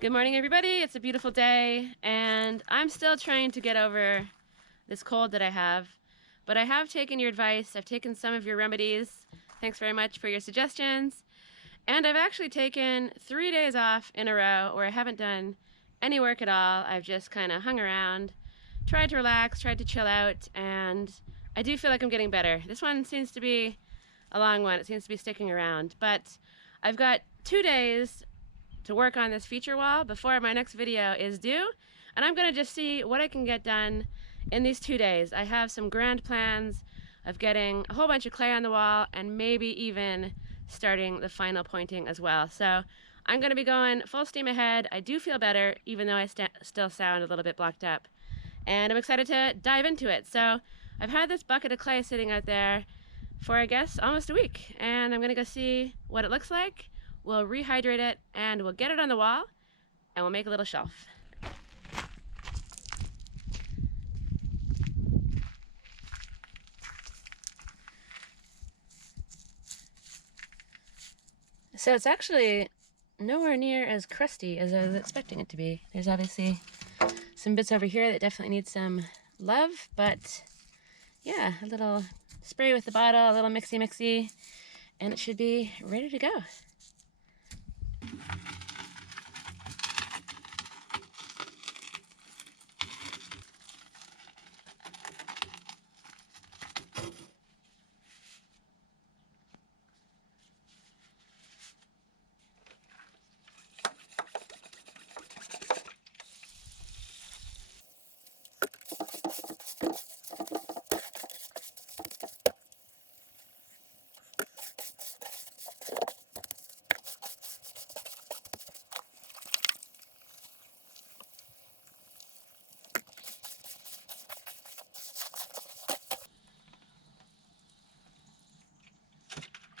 Good morning, everybody. It's a beautiful day, and I'm still trying to get over this cold that I have, but I have taken your advice. I've taken some of your remedies. Thanks very much for your suggestions. And I've actually taken 3 days off in a row where I haven't done any work at all. I've just kind of hung around, tried to relax, tried to chill out, and I do feel like I'm getting better. This one seems to be a long one. It seems to be sticking around, but I've got 2 days to work on this feature wall before my next video is due, and I'm gonna just see what I can get done in these 2 days. I have some grand plans of getting a whole bunch of clay on the wall and maybe even starting the final pointing as well. So I'm gonna be going full steam ahead. I do feel better, even though I still sound a little bit blocked up, and I'm excited to dive into it. So I've had this bucket of clay sitting out there for, I guess, almost a week, and I'm gonna go see what it looks like. We'll rehydrate it and we'll get it on the wall and we'll make a little shelf. So it's actually nowhere near as crusty as I was expecting it to be. There's obviously some bits over here that definitely need some love, but yeah, a little spray with the bottle, a little mixy, and it should be ready to go.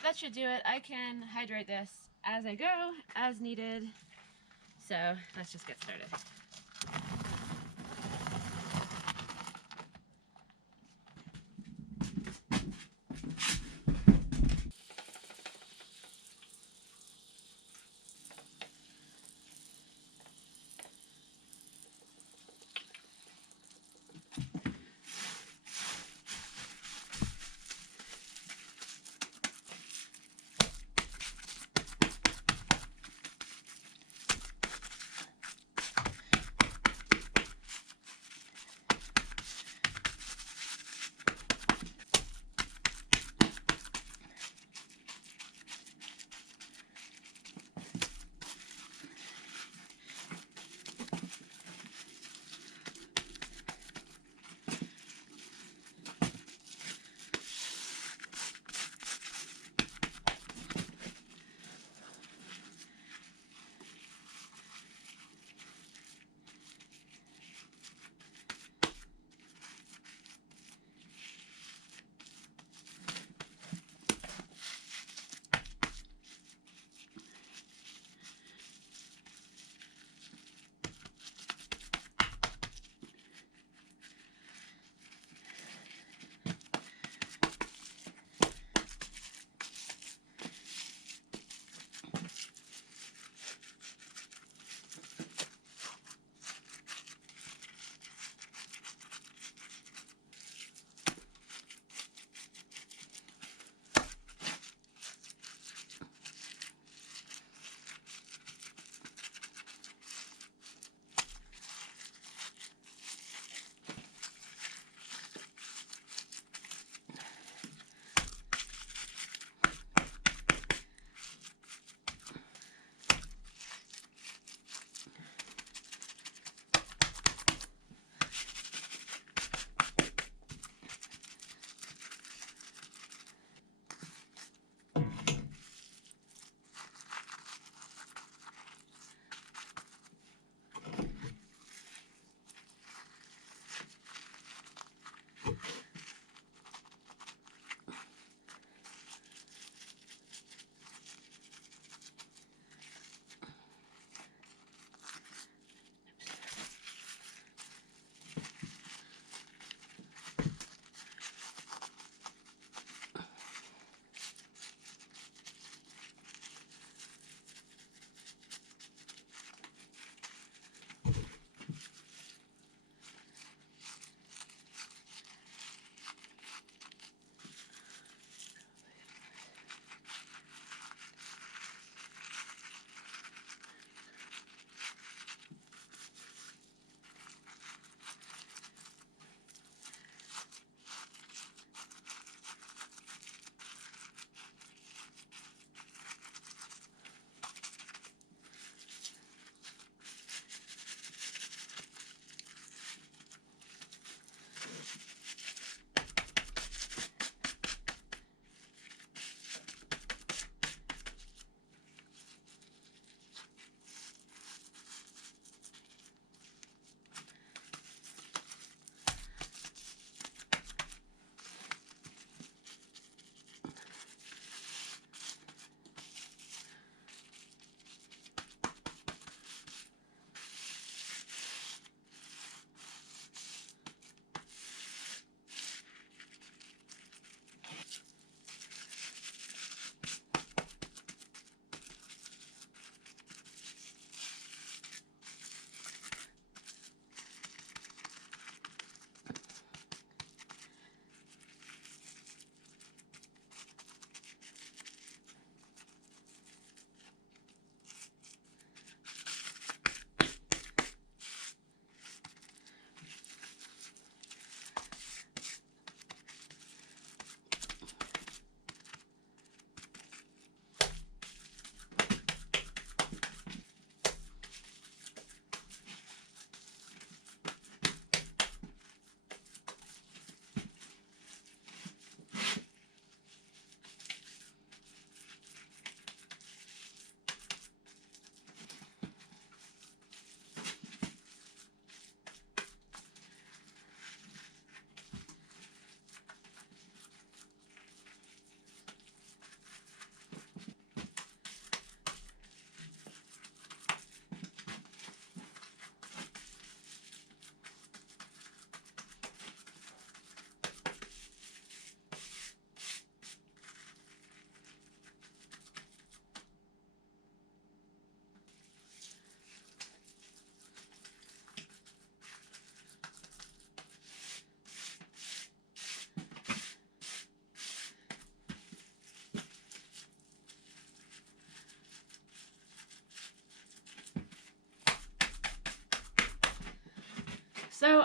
That should do it. I can hydrate this as I go, as needed. So let's just get started.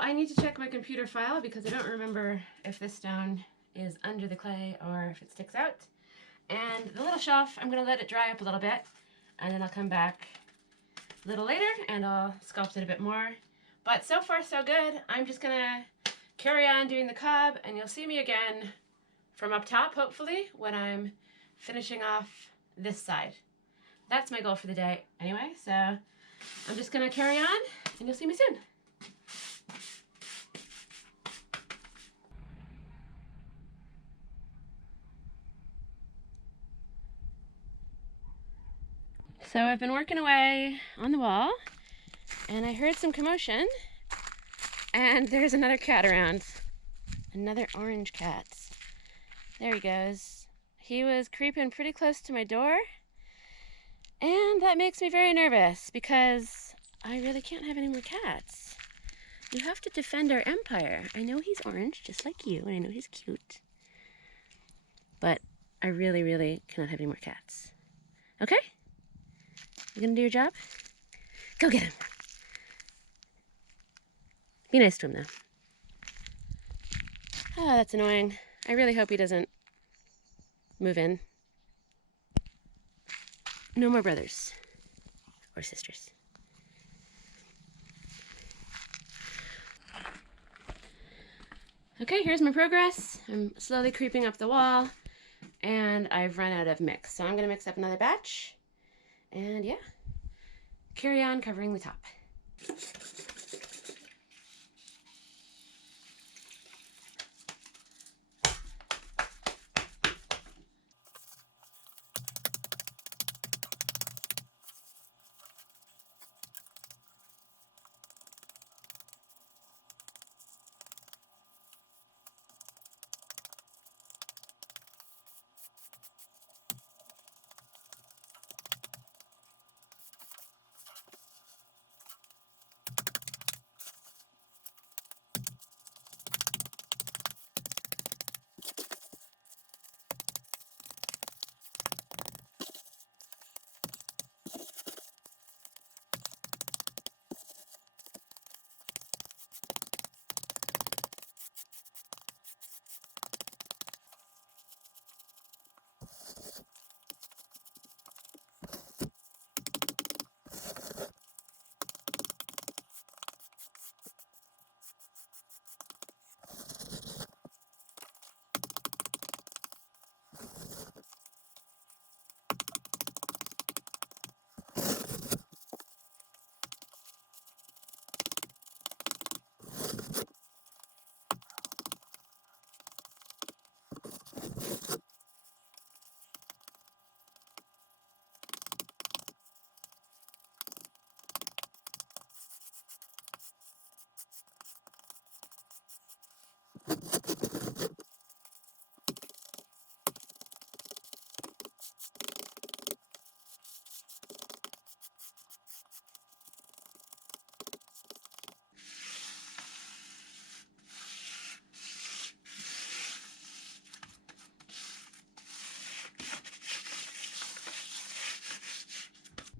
I need to check my computer file because I don't remember if this stone is under the clay or if it sticks out. And the little shelf, I'm going to let it dry up a little bit, and then I'll come back a little later and I'll sculpt it a bit more. But so far so good. I'm just going to carry on doing the cob, and you'll see me again from up top, hopefully, when I'm finishing off this side. That's my goal for the day anyway, so I'm just going to carry on, and you'll see me soon. So I've been working away on the wall, and I heard some commotion, and there's another cat around. Another orange cat. There he goes. He was creeping pretty close to my door, and that makes me very nervous because I really can't have any more cats. You have to defend our empire. I know he's orange, just like you, and I know he's cute, but I really, really cannot have any more cats. Okay? You gonna do your job? Go get him. Be nice to him, though. Oh, that's annoying. I really hope he doesn't move in. No more brothers or sisters. Okay, here's my progress. I'm slowly creeping up the wall, and I've run out of mix. So I'm gonna mix up another batch, and yeah, carry on covering the top.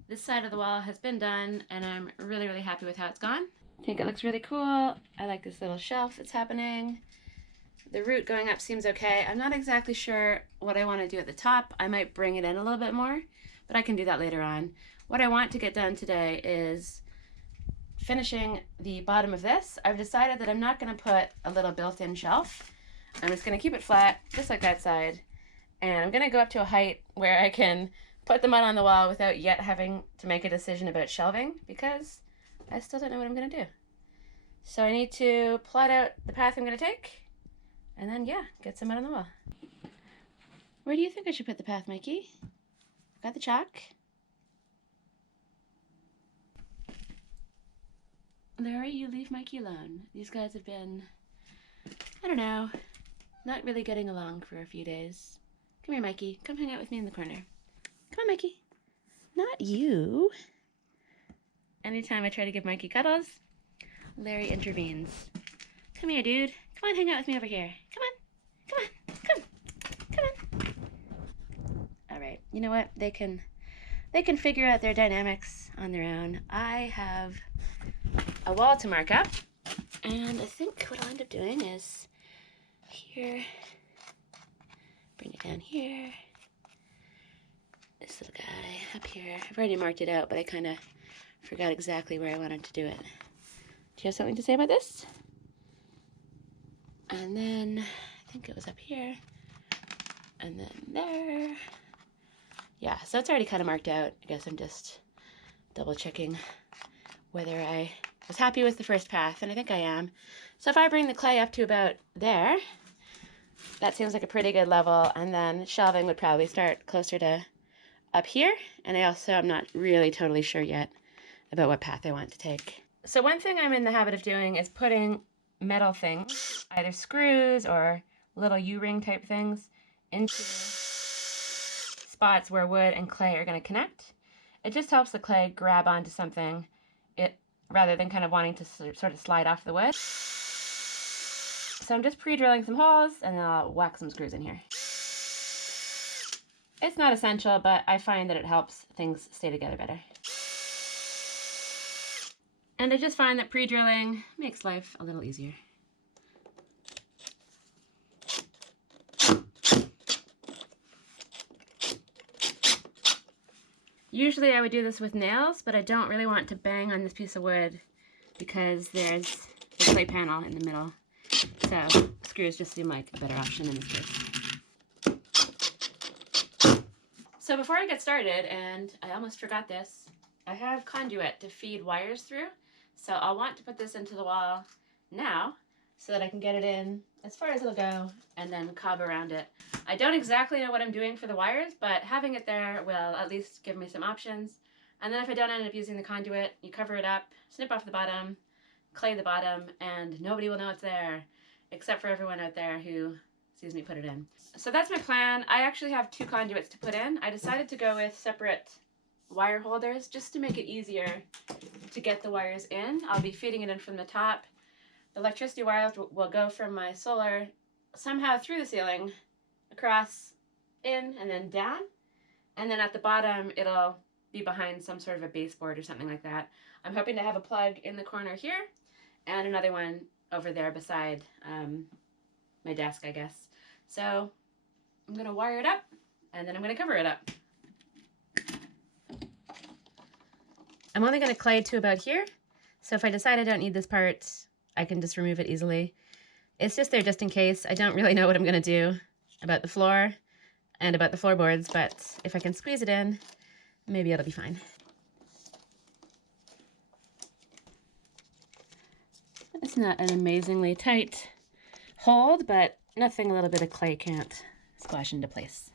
This side of the wall has been done, and I'm really, really happy with how it's gone. I think it looks really cool. I like this little shelf that's happening. The root going up seems okay. I'm not exactly sure what I want to do at the top. I might bring it in a little bit more, but I can do that later on. What I want to get done today is finishing the bottom of this. I've decided that I'm not going to put a little built-in shelf. I'm just going to keep it flat, just like that side. And I'm going to go up to a height where I can put the mud on the wall without yet having to make a decision about shelving, because I still don't know what I'm going to do. So I need to plot out the path I'm going to take, and then, yeah, get some mud on the wall. Where do you think I should put the path, Mikey? Got the chalk? Larry, you leave Mikey alone. These guys have been, I don't know, not really getting along for a few days. Come here, Mikey. Come hang out with me in the corner. Come on, Mikey. Not you. Anytime I try to give Mikey cuddles, Larry intervenes. Come here, dude. Come on, hang out with me over here. Come on. Come on. Come on. All right. You know what? They can figure out their dynamics on their own. I have a wall to mark up, And I think what I'll end up doing is here, bring it down here, this little guy up here. I've already marked it out, but I kind of forgot exactly where I wanted to do it. Do you have something to say about this? And then I think it was up here, and then there. Yeah, so it's already kind of marked out. I guess I'm just double checking whether I was happy with the first path, and I think I am. So if I bring the clay up to about there, that seems like a pretty good level, and then shelving would probably start closer to up here, and I also am not really totally sure yet about what path I want to take. So one thing I'm in the habit of doing is putting metal things, either screws or little U-ring type things, into spots where wood and clay are going to connect. It just helps the clay grab onto something rather than kind of wanting to sort of slide off the wood. So I'm just pre-drilling some holes, and then I'll whack some screws in here. It's not essential, but I find that it helps things stay together better. And I just find that pre-drilling makes life a little easier. Usually I would do this with nails, but I don't really want to bang on this piece of wood because there's a clay panel in the middle. So screws just seem like a better option in this case. So before I get started, and I almost forgot this, I have conduit to feed wires through. So I'll want to put this into the wall now so that I can get it in as far as it'll go and then cob around it. I don't exactly know what I'm doing for the wires, but having it there will at least give me some options. And then if I don't end up using the conduit, you cover it up, snip off the bottom, clay the bottom, and nobody will know it's there, except for everyone out there who sees me put it in. So that's my plan. I actually have 2 conduits to put in. I decided to go with separate wire holders just to make it easier to get the wires in. I'll be feeding it in from the top. The electricity wires will go from my solar somehow through the ceiling, across, in, and then down. And then at the bottom, it'll be behind some sort of a baseboard or something like that. I'm hoping to have a plug in the corner here and another one over there beside my desk, I guess. So I'm going to wire it up, and then I'm going to cover it up. I'm only going to clay to about here, so if I decide I don't need this part, I can just remove it easily. It's just there just in case. I don't really know what I'm going to do about the floor and about the floorboards, but if I can squeeze it in, maybe it'll be fine. It's not an amazingly tight hold, but nothing a little bit of clay can't splash into place.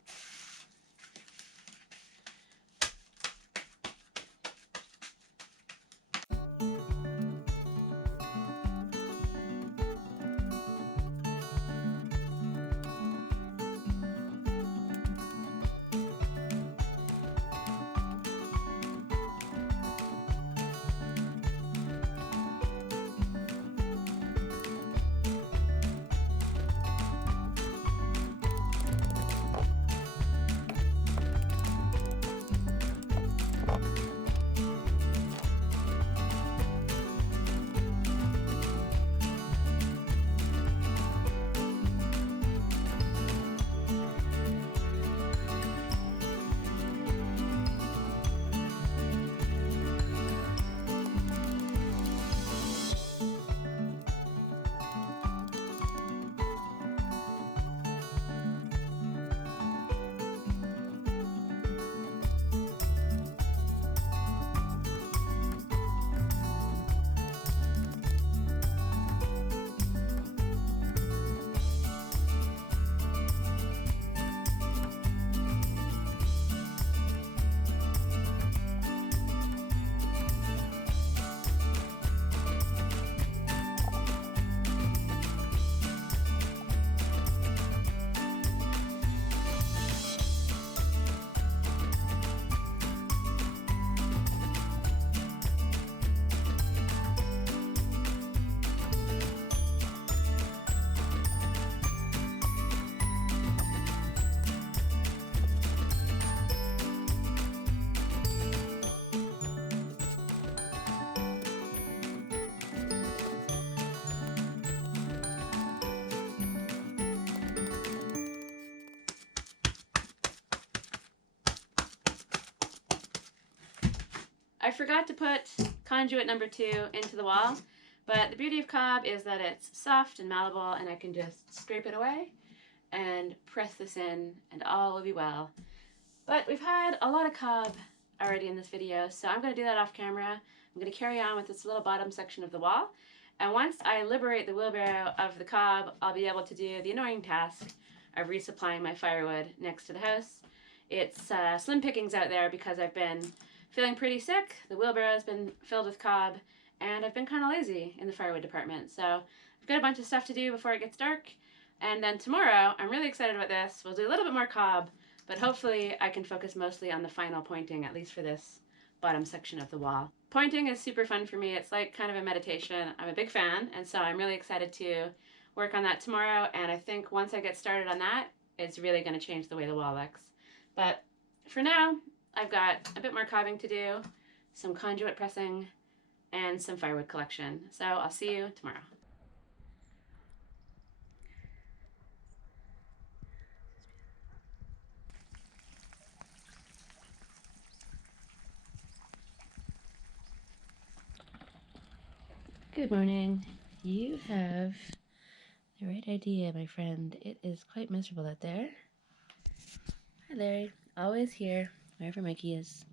I forgot to put conduit number 2 into the wall, but the beauty of cob is that it's soft and malleable, and I can just scrape it away and press this in and all will be well. But we've had a lot of cob already in this video, so I'm going to do that off camera. I'm going to carry on with this little bottom section of the wall, and once I liberate the wheelbarrow of the cob, I'll be able to do the annoying task of resupplying my firewood next to the house. It's slim pickings out there because I've been feeling pretty sick, the wheelbarrow's been filled with cob, and I've been kind of lazy in the firewood department. So I've got a bunch of stuff to do before it gets dark, and then tomorrow, I'm really excited about this, we'll do a little bit more cob, but hopefully I can focus mostly on the final pointing, at least for this bottom section of the wall. Pointing is super fun for me. It's like kind of a meditation. I'm a big fan, and so I'm really excited to work on that tomorrow, and I think once I get started on that, it's really going to change the way the wall looks. But for now, I've got a bit more cobbing to do, some conduit pressing, and some firewood collection. So I'll see you tomorrow. Good morning. You have the right idea, my friend. It is quite miserable out there. Hi, Larry. Always here, wherever Mikey is.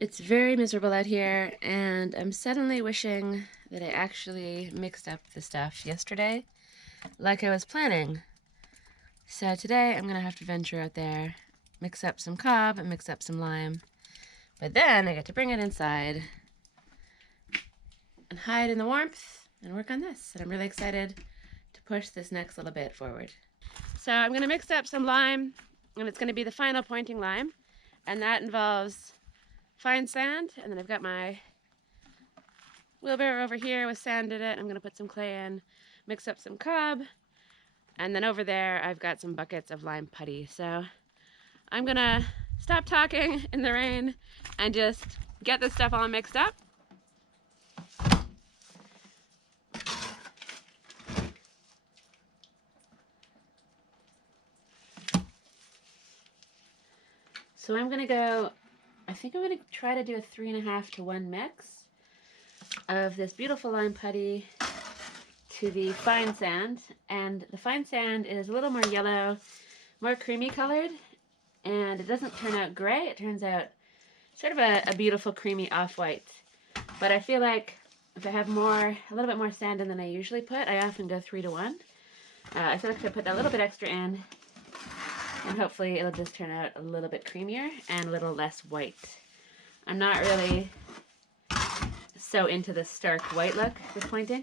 It's very miserable out here, and I'm suddenly wishing that I actually mixed up the stuff yesterday like I was planning. So today I'm going to have to venture out there, mix up some cob and mix up some lime. But then I get to bring it inside and hide in the warmth and work on this. And I'm really excited to push this next little bit forward. So I'm going to mix up some lime, and it's going to be the final pointing lime, and that involves fine sand, and then I've got my wheelbarrow over here with sand in it. I'm going to put some clay in, mix up some cob, and then over there I've got some buckets of lime putty. So I'm going to stop talking in the rain and just get this stuff all mixed up. So I'm going to go, I think I'm going to try to do a 3.5 to 1 mix of this beautiful lime putty to the fine sand. And the fine sand is a little more yellow, more creamy colored, and it doesn't turn out gray. It turns out sort of a beautiful creamy off-white. But I feel like if I have a little bit more sand in than I usually put, I often go 3 to 1. I feel like if I put that little bit extra in, and hopefully it'll just turn out a little bit creamier and a little less white. I'm not really so into the stark white look with pointing.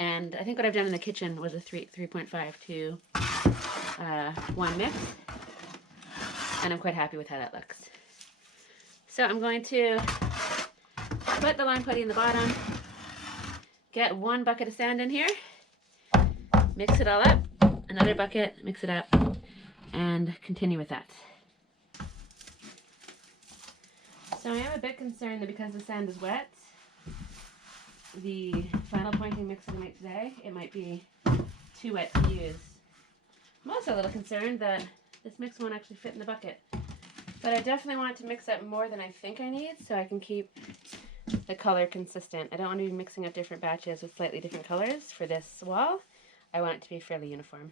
And I think what I've done in the kitchen was a 3.5 to 1 mix. And I'm quite happy with how that looks. So I'm going to put the lime putty in the bottom, get 1 bucket of sand in here, mix it all up, another bucket, mix it up, and continue with that. So I am a bit concerned that because the sand is wet, the final pointing mix I'm going to make today, it might be too wet to use. I'm also a little concerned that this mix won't actually fit in the bucket. But I definitely want to mix up more than I think I need so I can keep the color consistent. I don't want to be mixing up different batches with slightly different colors for this wall. I want it to be fairly uniform.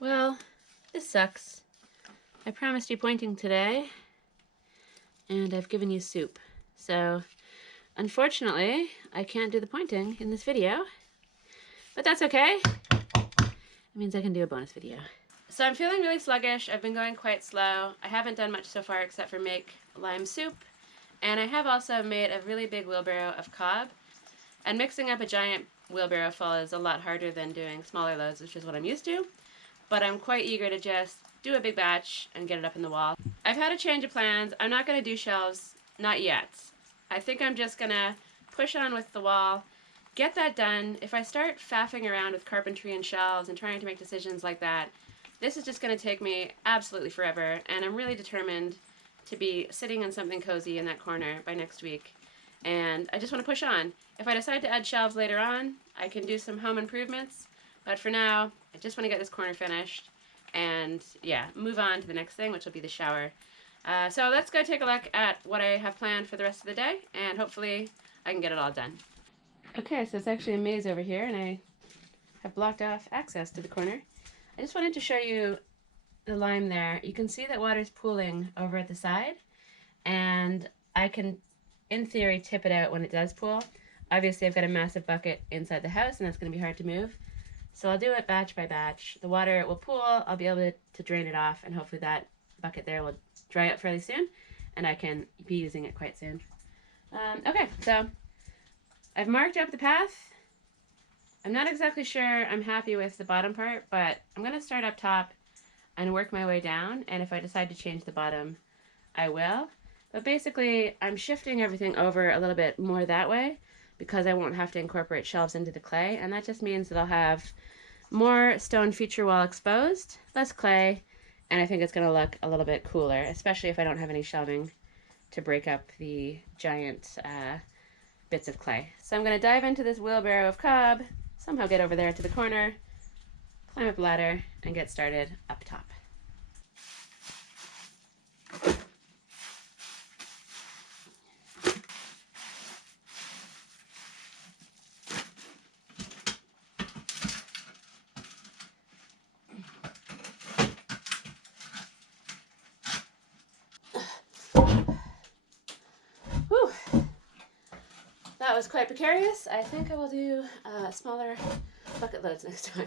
Well, this sucks. I promised you pointing today, and I've given you soup. So, unfortunately, I can't do the pointing in this video, but that's okay. It means I can do a bonus video. So I'm feeling really sluggish. I've been going quite slow. I haven't done much so far except for make lime soup. And I have also made a really big wheelbarrow of cob. And mixing up a giant wheelbarrow full is a lot harder than doing smaller loads, which is what I'm used to. But I'm quite eager to just do a big batch and get it up in the wall. I've had a change of plans. I'm not going to do shelves, not yet. I think I'm just going to push on with the wall, get that done. If I start faffing around with carpentry and shelves and trying to make decisions like that, this is just going to take me absolutely forever, and I'm really determined to be sitting in something cozy in that corner by next week. And I just want to push on. If I decide to add shelves later on, I can do some home improvements, but for now, I just want to get this corner finished and, yeah, move on to the next thing, which will be the shower. So let's go take a look at what I have planned for the rest of the day, and hopefully I can get it all done. Okay, so it's actually a maze over here, and I have blocked off access to the corner. I just wanted to show you the lime there. You can see that water's pooling over at the side, and I can, in theory, tip it out when it does pool. Obviously, I've got a massive bucket inside the house, and that's going to be hard to move. So I'll do it batch by batch. The water will pool, I'll be able to drain it off, and hopefully that bucket there will dry up fairly soon, and I can be using it quite soon. Okay, so I've marked up the path. I'm not exactly sure I'm happy with the bottom part, but I'm going to start up top and work my way down, and if I decide to change the bottom, I will. But basically, I'm shifting everything over a little bit more that way because I won't have to incorporate shelves into the clay, and that just means that I'll have more stone feature wall exposed, less clay, and I think it's going to look a little bit cooler, especially if I don't have any shelving to break up the giant bits of clay. So I'm going to dive into this wheelbarrow of cob, somehow get over there to the corner, climb up a ladder, and get started up top. Whew. That was quite precarious. I think I will do smaller bucket loads next time.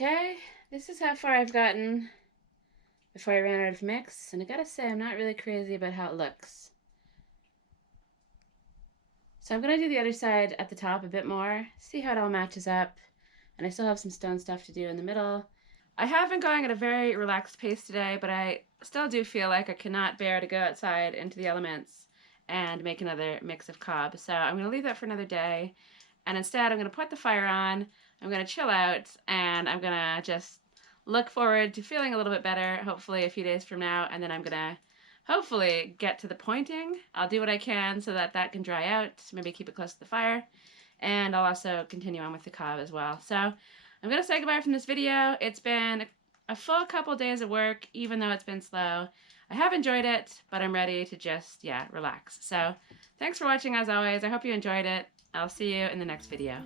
Okay, this is how far I've gotten before I ran out of mix, and I gotta say I'm not really crazy about how it looks. So I'm gonna do the other side at the top a bit more, see how it all matches up, and I still have some stone stuff to do in the middle. I have been going at a very relaxed pace today, but I still do feel like I cannot bear to go outside into the elements and make another mix of cob. So I'm gonna leave that for another day, and instead I'm gonna put the fire on, I'm gonna chill out, and I'm gonna just look forward to feeling a little bit better, hopefully a few days from now, and then I'm gonna hopefully get to the pointing. I'll do what I can so that that can dry out, maybe keep it close to the fire, and I'll also continue on with the cob as well. So I'm going to say goodbye from this video. It's been a full couple days of work, even though it's been slow. I have enjoyed it, but I'm ready to just, relax. So thanks for watching as always. I hope you enjoyed it. I'll see you in the next video.